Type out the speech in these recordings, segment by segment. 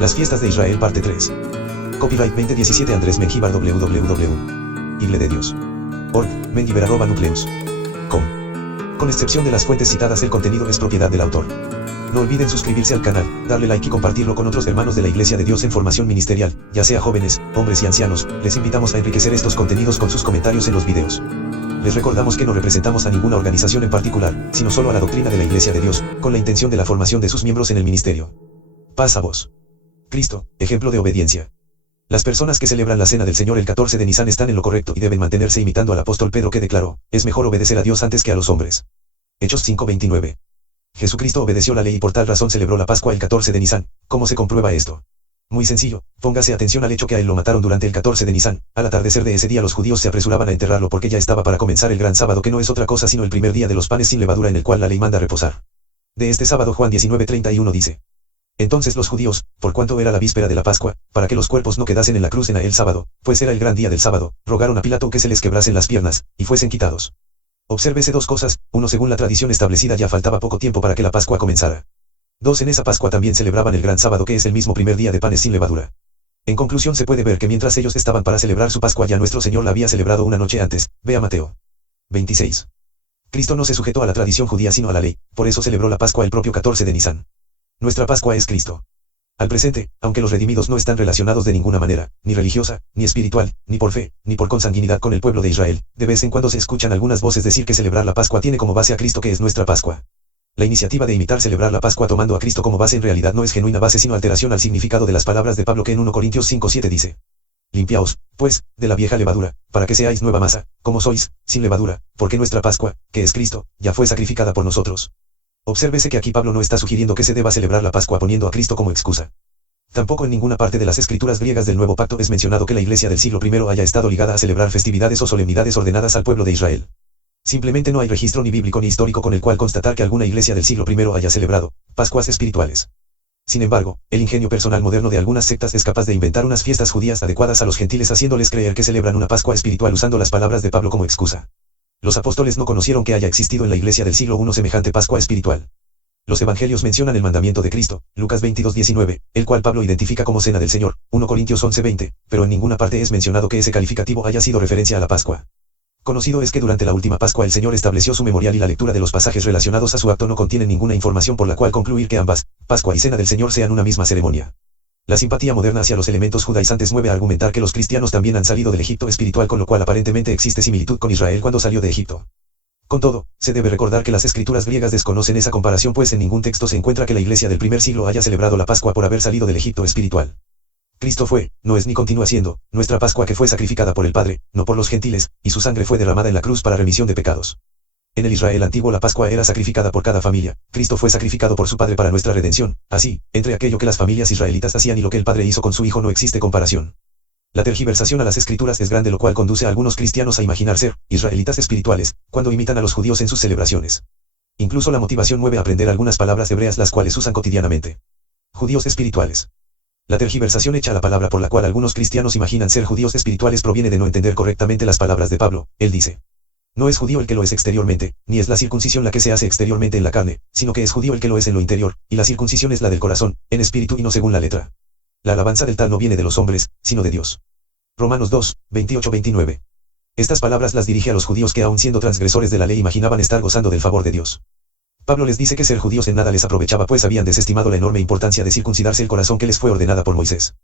Las fiestas de Israel parte 3. Copyright 2017 Andrés Mengíbar www.igle-de-Dios.org, mengibar@nucleus.com. Con excepción de las fuentes citadas, el contenido es propiedad del autor. No olviden suscribirse al canal, darle like y compartirlo con otros hermanos de la Iglesia de Dios en formación ministerial, ya sea jóvenes, hombres y ancianos. Les invitamos a enriquecer estos contenidos con sus comentarios en los videos. Les recordamos que no representamos a ninguna organización en particular, sino solo a la doctrina de la Iglesia de Dios, con la intención de la formación de sus miembros en el ministerio. Paz a vos. Cristo, ejemplo de obediencia. Las personas que celebran la cena del Señor el 14 de Nisan están en lo correcto y deben mantenerse imitando al apóstol Pedro, que declaró: es mejor obedecer a Dios antes que a los hombres. Hechos 5:29. Jesucristo obedeció la ley y por tal razón celebró la Pascua el 14 de Nisan. ¿Cómo se comprueba esto? Muy sencillo, póngase atención al hecho que a él lo mataron durante el 14 de Nisan. Al atardecer de ese día los judíos se apresuraban a enterrarlo porque ya estaba para comenzar el gran sábado, que no es otra cosa sino el primer día de los panes sin levadura, en el cual la ley manda reposar. De este sábado Juan 19:31 dice: entonces los judíos, por cuanto era la víspera de la Pascua, para que los cuerpos no quedasen en la cruz en el sábado, pues era el gran día del sábado, rogaron a Pilato que se les quebrasen las piernas, y fuesen quitados. Obsérvese dos cosas: uno, según la tradición establecida ya faltaba poco tiempo para que la Pascua comenzara. Dos, en esa Pascua también celebraban el gran sábado, que es el mismo primer día de panes sin levadura. En conclusión, se puede ver que mientras ellos estaban para celebrar su Pascua, ya nuestro Señor la había celebrado una noche antes. Vea Mateo 26. Cristo no se sujetó a la tradición judía sino a la ley, por eso celebró la Pascua el propio 14 de Nisan. Nuestra Pascua es Cristo. Al presente, aunque los redimidos no están relacionados de ninguna manera, ni religiosa, ni espiritual, ni por fe, ni por consanguinidad con el pueblo de Israel, de vez en cuando se escuchan algunas voces decir que celebrar la Pascua tiene como base a Cristo, que es nuestra Pascua. La iniciativa de imitar celebrar la Pascua tomando a Cristo como base en realidad no es genuina base sino alteración al significado de las palabras de Pablo, que en 1 Corintios 5:7 dice: limpiaos, pues, de la vieja levadura, para que seáis nueva masa, como sois, sin levadura, porque nuestra Pascua, que es Cristo, ya fue sacrificada por nosotros. Obsérvese que aquí Pablo no está sugiriendo que se deba celebrar la Pascua poniendo a Cristo como excusa. Tampoco en ninguna parte de las escrituras griegas del Nuevo Pacto es mencionado que la Iglesia del siglo I haya estado ligada a celebrar festividades o solemnidades ordenadas al pueblo de Israel. Simplemente no hay registro ni bíblico ni histórico con el cual constatar que alguna iglesia del siglo I haya celebrado Pascuas espirituales. Sin embargo, el ingenio personal moderno de algunas sectas es capaz de inventar unas fiestas judías adecuadas a los gentiles, haciéndoles creer que celebran una Pascua espiritual usando las palabras de Pablo como excusa. Los apóstoles no conocieron que haya existido en la iglesia del siglo I semejante Pascua espiritual. Los evangelios mencionan el mandamiento de Cristo, Lucas 22:19, el cual Pablo identifica como cena del Señor, 1 Corintios 11:20, pero en ninguna parte es mencionado que ese calificativo haya sido referencia a la Pascua. Conocido es que durante la última Pascua el Señor estableció su memorial y la lectura de los pasajes relacionados a su acto no contiene ninguna información por la cual concluir que ambas, Pascua y cena del Señor, sean una misma ceremonia. La simpatía moderna hacia los elementos judaizantes mueve a argumentar que los cristianos también han salido del Egipto espiritual, con lo cual aparentemente existe similitud con Israel cuando salió de Egipto. Con todo, se debe recordar que las escrituras griegas desconocen esa comparación, pues en ningún texto se encuentra que la iglesia del primer siglo haya celebrado la Pascua por haber salido del Egipto espiritual. Cristo fue, no es ni continúa siendo, nuestra Pascua, que fue sacrificada por el Padre, no por los gentiles, y su sangre fue derramada en la cruz para remisión de pecados. En el Israel antiguo la Pascua era sacrificada por cada familia. Cristo fue sacrificado por su Padre para nuestra redención. Así, entre aquello que las familias israelitas hacían y lo que el Padre hizo con su Hijo no existe comparación. La tergiversación a las escrituras es grande, lo cual conduce a algunos cristianos a imaginar ser israelitas espirituales, cuando imitan a los judíos en sus celebraciones. Incluso la motivación mueve a aprender algunas palabras hebreas, las cuales usan cotidianamente. Judíos espirituales. La tergiversación hecha a la palabra por la cual algunos cristianos imaginan ser judíos espirituales proviene de no entender correctamente las palabras de Pablo. Él dice: no es judío el que lo es exteriormente, ni es la circuncisión la que se hace exteriormente en la carne, sino que es judío el que lo es en lo interior, y la circuncisión es la del corazón, en espíritu y no según la letra. La alabanza del tal no viene de los hombres, sino de Dios. Romanos 2, 28-29. Estas palabras las dirige a los judíos que, aun siendo transgresores de la ley, imaginaban estar gozando del favor de Dios. Pablo les dice que ser judíos en nada les aprovechaba, pues habían desestimado la enorme importancia de circuncidarse el corazón que les fue ordenada por Moisés.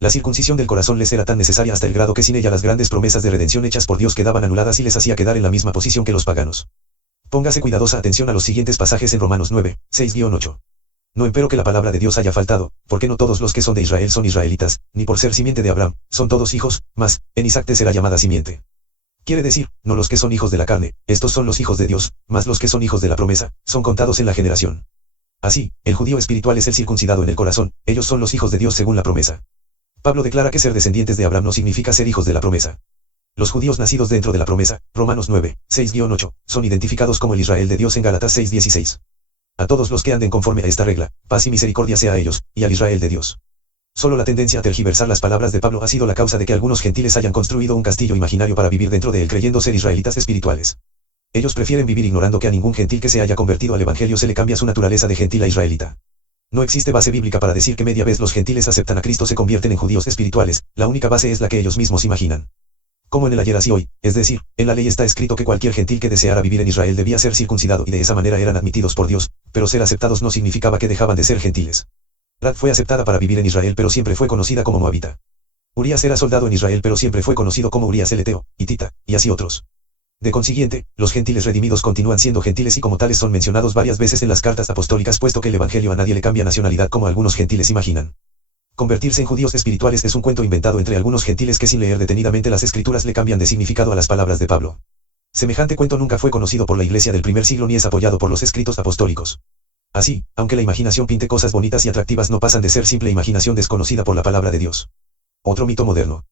La circuncisión del corazón les era tan necesaria hasta el grado que sin ella las grandes promesas de redención hechas por Dios quedaban anuladas y les hacía quedar en la misma posición que los paganos. Póngase cuidadosa atención a los siguientes pasajes en Romanos 9, 6-8. No empero que la palabra de Dios haya faltado, porque no todos los que son de Israel son israelitas, ni por ser simiente de Abraham, son todos hijos, mas, en Isaac te será llamada simiente. Quiere decir, no los que son hijos de la carne, estos son los hijos de Dios, mas los que son hijos de la promesa, son contados en la generación. Así, el judío espiritual es el circuncidado en el corazón, ellos son los hijos de Dios según la promesa. Pablo declara que ser descendientes de Abraham no significa ser hijos de la promesa. Los judíos nacidos dentro de la promesa, Romanos 9, 6-8, son identificados como el Israel de Dios en Gálatas 6:16. A todos los que anden conforme a esta regla, paz y misericordia sea a ellos, y al Israel de Dios. Solo la tendencia a tergiversar las palabras de Pablo ha sido la causa de que algunos gentiles hayan construido un castillo imaginario para vivir dentro de él creyendo ser israelitas espirituales. Ellos prefieren vivir ignorando que a ningún gentil que se haya convertido al evangelio se le cambia su naturaleza de gentil a israelita. No existe base bíblica para decir que media vez los gentiles aceptan a Cristo se convierten en judíos espirituales, la única base es la que ellos mismos imaginan. Como en el ayer así hoy, es decir, en la ley está escrito que cualquier gentil que deseara vivir en Israel debía ser circuncidado y de esa manera eran admitidos por Dios, pero ser aceptados no significaba que dejaban de ser gentiles. Rad fue aceptada para vivir en Israel pero siempre fue conocida como moabita. Urías era soldado en Israel pero siempre fue conocido como Urías el Eteo, hitita, y así otros. De consiguiente, los gentiles redimidos continúan siendo gentiles y como tales son mencionados varias veces en las cartas apostólicas puesto que el evangelio a nadie le cambia nacionalidad como algunos gentiles imaginan. Convertirse en judíos espirituales es un cuento inventado entre algunos gentiles que sin leer detenidamente las escrituras le cambian de significado a las palabras de Pablo. Semejante cuento nunca fue conocido por la iglesia del primer siglo ni es apoyado por los escritos apostólicos. Así, aunque la imaginación pinte cosas bonitas y atractivas no pasan de ser simple imaginación desconocida por la palabra de Dios. Otro mito moderno.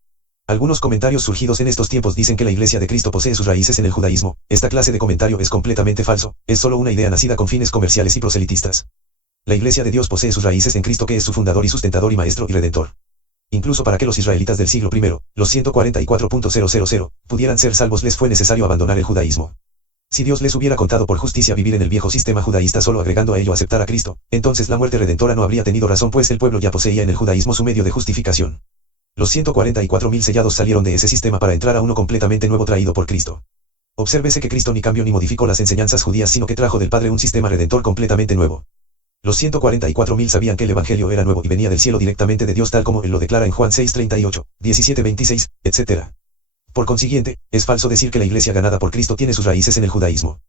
Algunos comentarios surgidos en estos tiempos dicen que la Iglesia de Cristo posee sus raíces en el judaísmo. Esta clase de comentario es completamente falso, es solo una idea nacida con fines comerciales y proselitistas. La Iglesia de Dios posee sus raíces en Cristo que es su fundador y sustentador y maestro y redentor. Incluso para que los israelitas del siglo I, los 144.000, pudieran ser salvos les fue necesario abandonar el judaísmo. Si Dios les hubiera contado por justicia vivir en el viejo sistema judaísta solo agregando a ello aceptar a Cristo, entonces la muerte redentora no habría tenido razón pues el pueblo ya poseía en el judaísmo su medio de justificación. Los 144.000 sellados salieron de ese sistema para entrar a uno completamente nuevo traído por Cristo. Obsérvese que Cristo ni cambió ni modificó las enseñanzas judías sino que trajo del Padre un sistema redentor completamente nuevo. Los 144.000 sabían que el Evangelio era nuevo y venía del cielo directamente de Dios tal como Él lo declara en Juan 6:38, 17:26, etc. Por consiguiente, es falso decir que la iglesia ganada por Cristo tiene sus raíces en el judaísmo.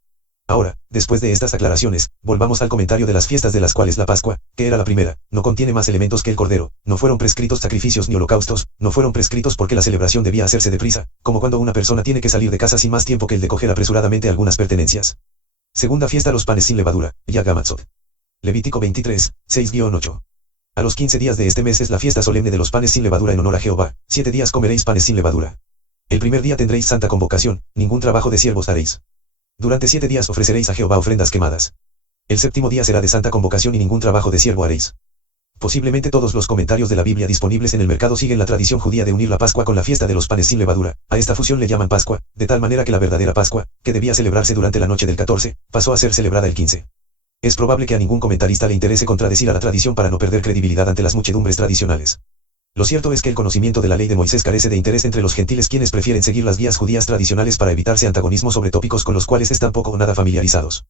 Ahora, después de estas aclaraciones, volvamos al comentario de las fiestas de las cuales la Pascua, que era la primera, no contiene más elementos que el cordero, no fueron prescritos sacrificios ni holocaustos, no fueron prescritos porque la celebración debía hacerse deprisa, como cuando una persona tiene que salir de casa sin más tiempo que el de coger apresuradamente algunas pertenencias. Segunda fiesta los panes sin levadura, Yag HaMatzot. Levítico 23, 6-8. A los 15 días de este mes es la fiesta solemne de los panes sin levadura en honor a Jehová, 7 días comeréis panes sin levadura. El primer día tendréis santa convocación, ningún trabajo de siervos haréis. Durante 7 días ofreceréis a Jehová ofrendas quemadas. El séptimo día será de santa convocación y ningún trabajo de siervo haréis. Posiblemente todos los comentarios de la Biblia disponibles en el mercado siguen la tradición judía de unir la Pascua con la fiesta de los panes sin levadura. A esta fusión le llaman Pascua, de tal manera que la verdadera Pascua, que debía celebrarse durante la noche del 14, pasó a ser celebrada el 15. Es probable que a ningún comentarista le interese contradecir a la tradición para no perder credibilidad ante las muchedumbres tradicionales. Lo cierto es que el conocimiento de la ley de Moisés carece de interés entre los gentiles quienes prefieren seguir las guías judías tradicionales para evitarse antagonismo sobre tópicos con los cuales están poco o nada familiarizados.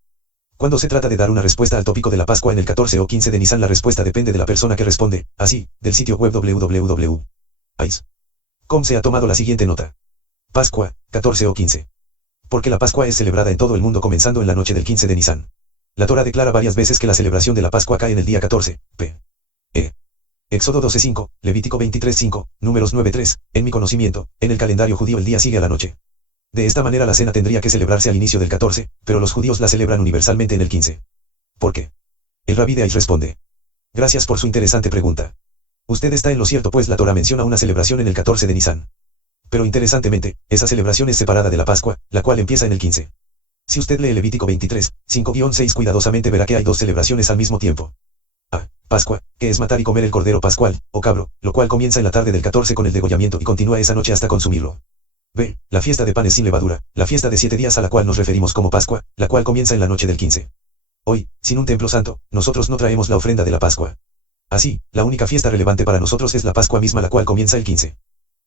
Cuando se trata de dar una respuesta al tópico de la Pascua en el 14 o 15 de Nisan la respuesta depende de la persona que responde, así, del sitio web www.ais.com se ha tomado la siguiente nota. Pascua, 14 o 15. Porque la Pascua es celebrada en todo el mundo comenzando en la noche del 15 de Nisan. La Torá declara varias veces que la celebración de la Pascua cae en el día 14, Éxodo 12:5, Levítico 23:5, Números 9:3, en mi conocimiento, en el calendario judío el día sigue a la noche. De esta manera la cena tendría que celebrarse al inicio del 14, pero los judíos la celebran universalmente en el 15. ¿Por qué? El rabí de Ais responde. Gracias por su interesante pregunta. Usted está en lo cierto pues la Torá menciona una celebración en el 14 de Nisan. Pero interesantemente, esa celebración es separada de la Pascua, la cual empieza en el 15. Si usted lee Levítico 23, 5-6 cuidadosamente verá que hay dos celebraciones al mismo tiempo. A. Pascua, que es matar y comer el cordero pascual, o cabro, lo cual comienza en la tarde del 14 con el degollamiento y continúa esa noche hasta consumirlo. B. La fiesta de panes sin levadura, la fiesta de 7 días a la cual nos referimos como Pascua, la cual comienza en la noche del 15. Hoy, sin un templo santo, nosotros no traemos la ofrenda de la Pascua. Así, la única fiesta relevante para nosotros es la Pascua misma la cual comienza el 15.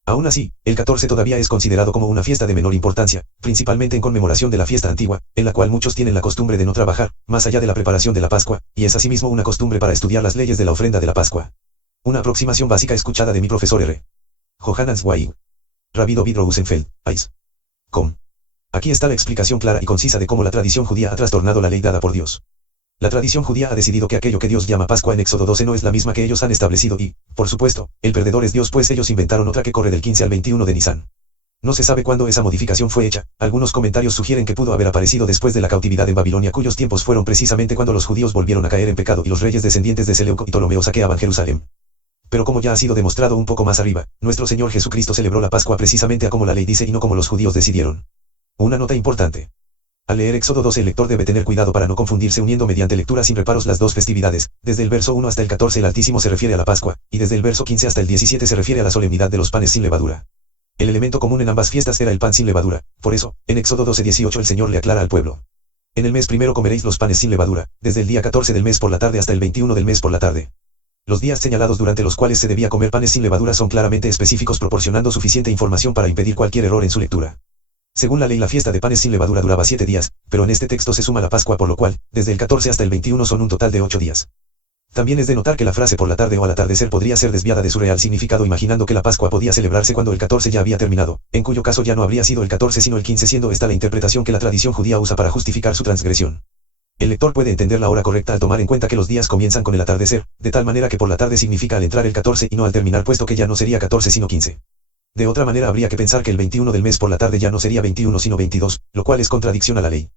Aún así, el 14 todavía es considerado como una fiesta de menor importancia, principalmente en conmemoración de la fiesta antigua, en la cual muchos tienen la costumbre de no trabajar, más allá de la preparación de la Pascua, y es asimismo una costumbre para estudiar las leyes de la ofrenda de la Pascua. Una aproximación básica escuchada de mi profesor R. Johannes Zweig. Rabbi David Rosenfeld, Ais.com. Aquí está la explicación clara y concisa de cómo la tradición judía ha trastornado la ley dada por Dios. La tradición judía ha decidido que aquello que Dios llama Pascua en Éxodo 12 no es la misma que ellos han establecido y, por supuesto, el perdedor es Dios pues ellos inventaron otra que corre del 15 al 21 de Nisan. No se sabe cuándo esa modificación fue hecha, algunos comentarios sugieren que pudo haber aparecido después de la cautividad en Babilonia cuyos tiempos fueron precisamente cuando los judíos volvieron a caer en pecado y los reyes descendientes de Seleuco y Ptolomeo saqueaban Jerusalén. Pero como ya ha sido demostrado un poco más arriba, nuestro Señor Jesucristo celebró la Pascua precisamente a como la ley dice y no como los judíos decidieron. Una nota importante. Al leer Éxodo 12 el lector debe tener cuidado para no confundirse uniendo mediante lectura sin reparos las dos festividades. Desde el verso 1 hasta el 14 el Altísimo se refiere a la Pascua, y desde el verso 15 hasta el 17 se refiere a la solemnidad de los panes sin levadura. El elemento común en ambas fiestas era el pan sin levadura, por eso, en Éxodo 12:18 el Señor le aclara al pueblo. En el mes primero comeréis los panes sin levadura, desde el día 14 del mes por la tarde hasta el 21 del mes por la tarde. Los días señalados durante los cuales se debía comer panes sin levadura son claramente específicos, proporcionando suficiente información para impedir cualquier error en su lectura. Según la ley, la fiesta de panes sin levadura duraba 7 días, pero en este texto se suma la Pascua, por lo cual, desde el 14 hasta el 21 son un total de 8 días. También es de notar que la frase por la tarde o al atardecer podría ser desviada de su real significado, imaginando que la Pascua podía celebrarse cuando el 14 ya había terminado, en cuyo caso ya no habría sido el 14 sino el 15, siendo esta la interpretación que la tradición judía usa para justificar su transgresión. El lector puede entender la hora correcta al tomar en cuenta que los días comienzan con el atardecer, de tal manera que por la tarde significa al entrar el 14 y no al terminar, puesto que ya no sería 14 sino 15. De otra manera habría que pensar que el 21 del mes por la tarde ya no sería 21 sino 22, lo cual es contradicción a la ley.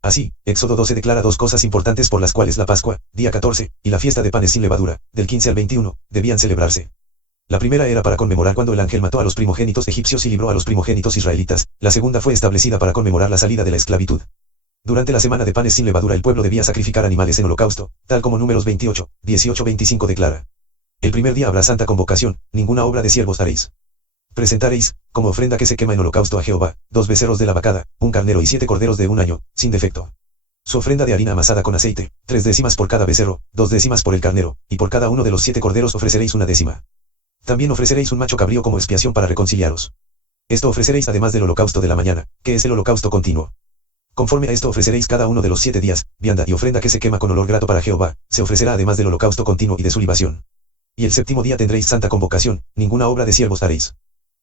Así, Éxodo 12 declara dos cosas importantes por las cuales la Pascua, día 14, y la fiesta de panes sin levadura, del 15 al 21, debían celebrarse. La primera era para conmemorar cuando el ángel mató a los primogénitos egipcios y libró a los primogénitos israelitas, la segunda fue establecida para conmemorar la salida de la esclavitud. Durante la semana de panes sin levadura el pueblo debía sacrificar animales en holocausto, tal como Números 28, 18-25 declara. El primer día habrá santa convocación, ninguna obra de siervos haréis. Presentaréis, como ofrenda que se quema en holocausto a Jehová, 2 becerros de la vacada, un carnero y 7 corderos de un año, sin defecto. Su ofrenda de harina amasada con aceite, 3 décimas por cada becerro, 2 décimas por el carnero, y por cada uno de los 7 corderos ofreceréis 1 décima. También ofreceréis un macho cabrío como expiación para reconciliaros. Esto ofreceréis además del holocausto de la mañana, que es el holocausto continuo. Conforme a esto ofreceréis cada uno de los 7 días, vianda y ofrenda que se quema con olor grato para Jehová, se ofrecerá además del holocausto continuo y de su libación. Y el séptimo día tendréis santa convocación, ninguna obra de siervos haréis.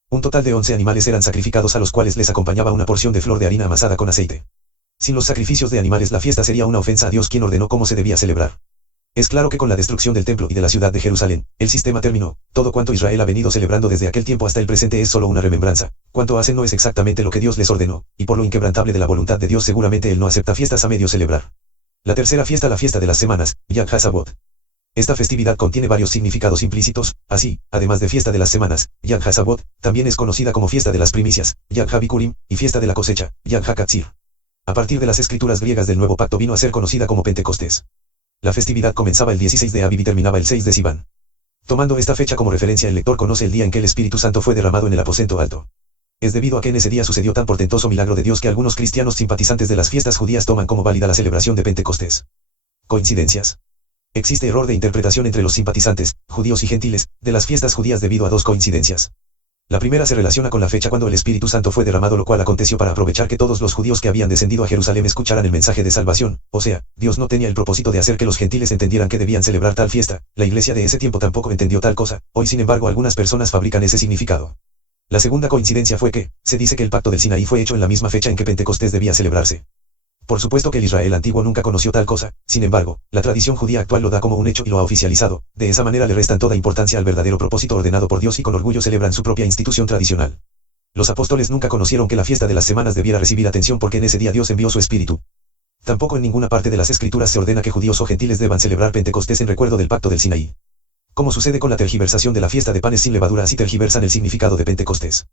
Un total de 11 animales eran sacrificados, a los cuales les acompañaba una porción de flor de harina amasada con aceite. Sin los sacrificios de animales la fiesta sería una ofensa a Dios, quien ordenó cómo se debía celebrar. Es claro que con la destrucción del templo y de la ciudad de Jerusalén, el sistema terminó. Todo cuanto Israel ha venido celebrando desde aquel tiempo hasta el presente es solo una remembranza. Cuanto hacen no es exactamente lo que Dios les ordenó, y por lo inquebrantable de la voluntad de Dios seguramente Él no acepta fiestas a medio celebrar. La tercera fiesta, la fiesta de las semanas, Yad HaSabot. Esta festividad contiene varios significados implícitos, así, además de fiesta de las semanas, Yad HaSabot, también es conocida como fiesta de las primicias, Yad HaBikurim, y fiesta de la cosecha, Yad HaKatzir. A partir de las escrituras griegas del Nuevo Pacto vino a ser conocida como Pentecostés. La festividad comenzaba el 16 de Aviv y terminaba el 6 de Sivan. Tomando esta fecha como referencia, el lector conoce el día en que el Espíritu Santo fue derramado en el aposento alto. Es debido a que en ese día sucedió tan portentoso milagro de Dios que algunos cristianos simpatizantes de las fiestas judías toman como válida la celebración de Pentecostés. ¿Coincidencias? Existe error de interpretación entre los simpatizantes, judíos y gentiles, de las fiestas judías debido a dos coincidencias. La primera se relaciona con la fecha cuando el Espíritu Santo fue derramado, lo cual aconteció para aprovechar que todos los judíos que habían descendido a Jerusalén escucharan el mensaje de salvación, o sea, Dios no tenía el propósito de hacer que los gentiles entendieran que debían celebrar tal fiesta, la iglesia de ese tiempo tampoco entendió tal cosa, hoy sin embargo algunas personas fabrican ese significado. La segunda coincidencia fue que, se dice que el pacto del Sinaí fue hecho en la misma fecha en que Pentecostés debía celebrarse. Por supuesto que el Israel antiguo nunca conoció tal cosa, sin embargo, la tradición judía actual lo da como un hecho y lo ha oficializado. De esa manera le restan toda importancia al verdadero propósito ordenado por Dios y con orgullo celebran su propia institución tradicional. Los apóstoles nunca conocieron que la fiesta de las semanas debiera recibir atención porque en ese día Dios envió su Espíritu. Tampoco en ninguna parte de las Escrituras se ordena que judíos o gentiles deban celebrar Pentecostés en recuerdo del pacto del Sinaí. Como sucede con la tergiversación de la fiesta de panes sin levadura, así tergiversan el significado de Pentecostés.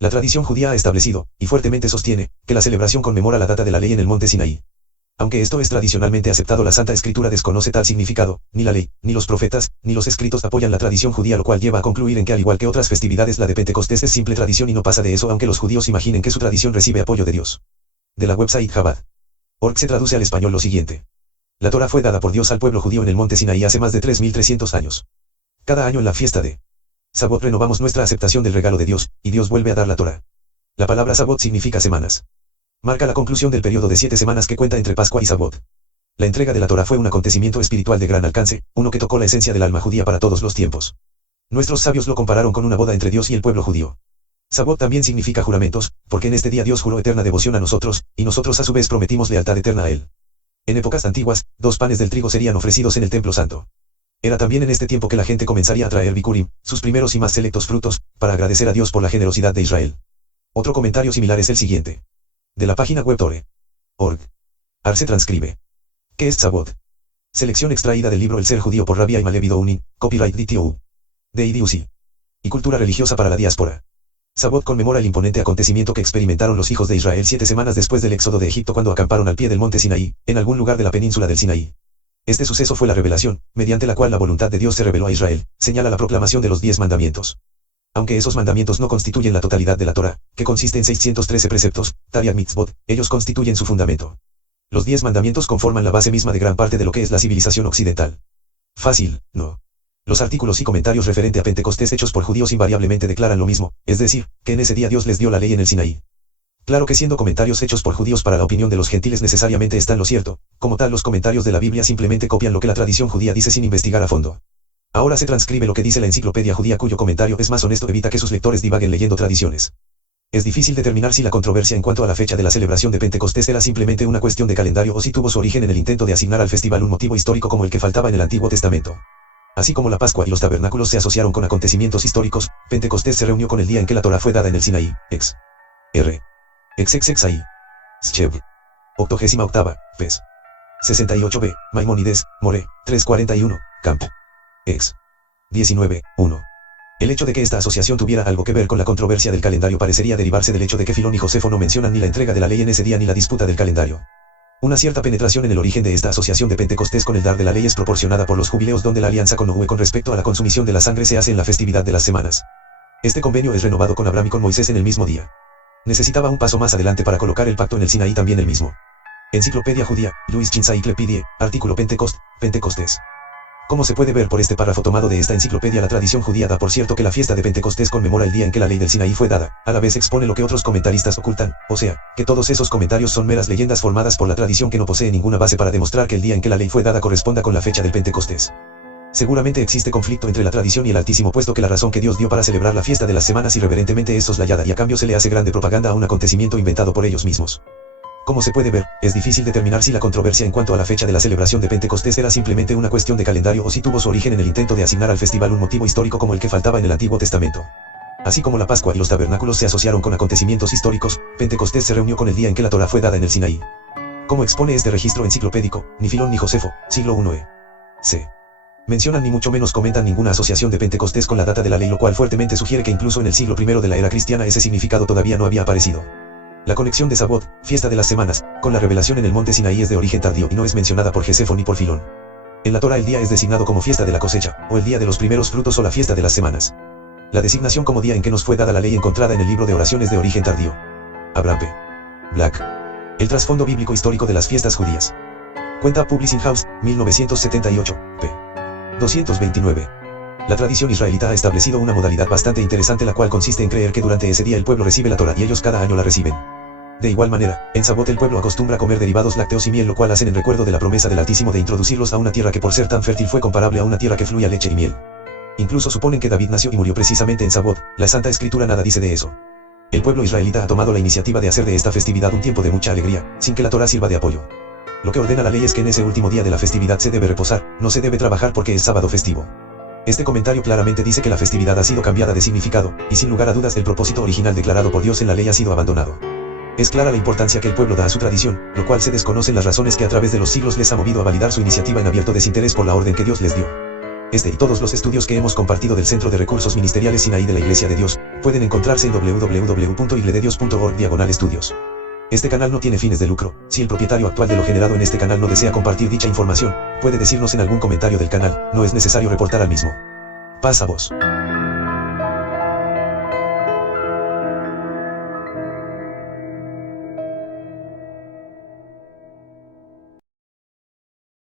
La tradición judía ha establecido, y fuertemente sostiene, que la celebración conmemora la data de la ley en el monte Sinaí. Aunque esto es tradicionalmente aceptado, la Santa Escritura desconoce tal significado, ni la ley, ni los profetas, ni los escritos apoyan la tradición judía, lo cual lleva a concluir en que al igual que otras festividades la de Pentecostés es simple tradición y no pasa de eso, aunque los judíos imaginen que su tradición recibe apoyo de Dios. De la website Chabad.org se traduce al español lo siguiente. La Torá fue dada por Dios al pueblo judío en el monte Sinaí hace más de 3300 años. Cada año en la fiesta de Sabot renovamos nuestra aceptación del regalo de Dios, y Dios vuelve a dar la Torá. La palabra Sabot significa semanas. Marca la conclusión del periodo de 7 semanas que cuenta entre Pascua y Sabot. La entrega de la Torá fue un acontecimiento espiritual de gran alcance, uno que tocó la esencia del alma judía para todos los tiempos. Nuestros sabios lo compararon con una boda entre Dios y el pueblo judío. Sabot también significa juramentos, porque en este día Dios juró eterna devoción a nosotros, y nosotros a su vez prometimos lealtad eterna a Él. En épocas antiguas, 2 panes del trigo serían ofrecidos en el templo santo. Era también en este tiempo que la gente comenzaría a traer bikurim, sus primeros y más selectos frutos, para agradecer a Dios por la generosidad de Israel. Otro comentario similar es el siguiente. De la página web Tore.org. Arce transcribe. ¿Qué es Sabot? Selección extraída del libro El ser judío por Rabbi Malevi Dounin, copyright DTO. De IDUC. Y cultura religiosa para la diáspora. Sabot conmemora el imponente acontecimiento que experimentaron los hijos de Israel 7 semanas después del éxodo de Egipto, cuando acamparon al pie del monte Sinaí, en algún lugar de la península del Sinaí. Este suceso fue la revelación, mediante la cual la voluntad de Dios se reveló a Israel, señala la proclamación de los 10 mandamientos. Aunque esos mandamientos no constituyen la totalidad de la Torá, que consiste en 613 preceptos, Taryag Mitzvot, ellos constituyen su fundamento. Los 10 mandamientos conforman la base misma de gran parte de lo que es la civilización occidental. Fácil, ¿no? Los artículos y comentarios referente a Pentecostés hechos por judíos invariablemente declaran lo mismo, es decir, que en ese día Dios les dio la ley en el Sinaí. Claro que siendo comentarios hechos por judíos para la opinión de los gentiles necesariamente están lo cierto, como tal los comentarios de la Biblia simplemente copian lo que la tradición judía dice sin investigar a fondo. Ahora se transcribe lo que dice la enciclopedia judía cuyo comentario es más honesto, evita que sus lectores divaguen leyendo tradiciones. Es difícil determinar si la controversia en cuanto a la fecha de la celebración de Pentecostés era simplemente una cuestión de calendario o si tuvo su origen en el intento de asignar al festival un motivo histórico como el que faltaba en el Antiguo Testamento. Así como la Pascua y los tabernáculos se asociaron con acontecimientos históricos, Pentecostés se reunió con el día en que la Torá fue dada en el Sinaí, ex. R. XXXI. Schev. 88ª, Pes. 68b, Maimónides, More, 341, Camp. Ex. 19, 1. El hecho de que esta asociación tuviera algo que ver con la controversia del calendario parecería derivarse del hecho de que Filón y Josefo no mencionan ni la entrega de la ley en ese día ni la disputa del calendario. Una cierta penetración en el origen de esta asociación de Pentecostés con el dar de la ley es proporcionada por los jubileos donde la alianza con Noé con respecto a la consumición de la sangre se hace en la festividad de las semanas. Este convenio es renovado con Abraham y con Moisés en el mismo día. Necesitaba un paso más adelante para colocar el pacto en el Sinaí también el mismo. Enciclopedia Judía, Luis Chinsaiclepidie, artículo Pentecostés. Como se puede ver por este párrafo tomado de esta enciclopedia, la tradición judía da por cierto que la fiesta de Pentecostés conmemora el día en que la ley del Sinaí fue dada, a la vez expone lo que otros comentaristas ocultan, o sea, que todos esos comentarios son meras leyendas formadas por la tradición que no posee ninguna base para demostrar que el día en que la ley fue dada corresponda con la fecha del Pentecostés. Seguramente existe conflicto entre la tradición y el Altísimo, puesto que la razón que Dios dio para celebrar la fiesta de las semanas irreverentemente es soslayada y a cambio se le hace grande propaganda a un acontecimiento inventado por ellos mismos. Como se puede ver, es difícil determinar si la controversia en cuanto a la fecha de la celebración de Pentecostés era simplemente una cuestión de calendario o si tuvo su origen en el intento de asignar al festival un motivo histórico como el que faltaba en el Antiguo Testamento. Así como la Pascua y los tabernáculos se asociaron con acontecimientos históricos, Pentecostés se reunió con el día en que la Torá fue dada en el Sinaí. Como expone este registro enciclopédico, ni Filón ni Josefo, siglo I c. mencionan ni mucho menos comentan ninguna asociación de Pentecostés con la data de la ley, lo cual fuertemente sugiere que incluso en el siglo I de la era cristiana ese significado todavía no había aparecido. La conexión de Sabot, fiesta de las semanas, con la revelación en el monte Sinaí es de origen tardío y no es mencionada por Josefo ni por Filón. En la Torá el día es designado como fiesta de la cosecha, o el día de los primeros frutos o la fiesta de las semanas. La designación como día en que nos fue dada la ley encontrada en el libro de oraciones de origen tardío. Abraham P. Black. El trasfondo bíblico histórico de las fiestas judías. Cuenta Publishing House, 1978, p. 229. La tradición israelita ha establecido una modalidad bastante interesante, la cual consiste en creer que durante ese día el pueblo recibe la Torá y ellos cada año la reciben. De igual manera, en Sabot el pueblo acostumbra comer derivados lácteos y miel, lo cual hacen en recuerdo de la promesa del Altísimo de introducirlos a una tierra que por ser tan fértil fue comparable a una tierra que fluía leche y miel. Incluso suponen que David nació y murió precisamente en Sabot, la Santa Escritura nada dice de eso. El pueblo israelita ha tomado la iniciativa de hacer de esta festividad un tiempo de mucha alegría, sin que la Torá sirva de apoyo. Lo que ordena la ley es que en ese último día de la festividad se debe reposar, no se debe trabajar porque es sábado festivo. Este comentario claramente dice que la festividad ha sido cambiada de significado, y sin lugar a dudas el propósito original declarado por Dios en la ley ha sido abandonado. Es clara la importancia que el pueblo da a su tradición, lo cual se desconocen las razones que a través de los siglos les ha movido a validar su iniciativa en abierto desinterés por la orden que Dios les dio. Este y todos los estudios que hemos compartido del Centro de Recursos Ministeriales Sinaí de la Iglesia de Dios, pueden encontrarse en www.iglededios.org/estudios. Este canal no tiene fines de lucro. Si el propietario actual de lo generado en este canal no desea compartir dicha información, puede decirnos en algún comentario del canal, no es necesario reportar al mismo. Paz a vos.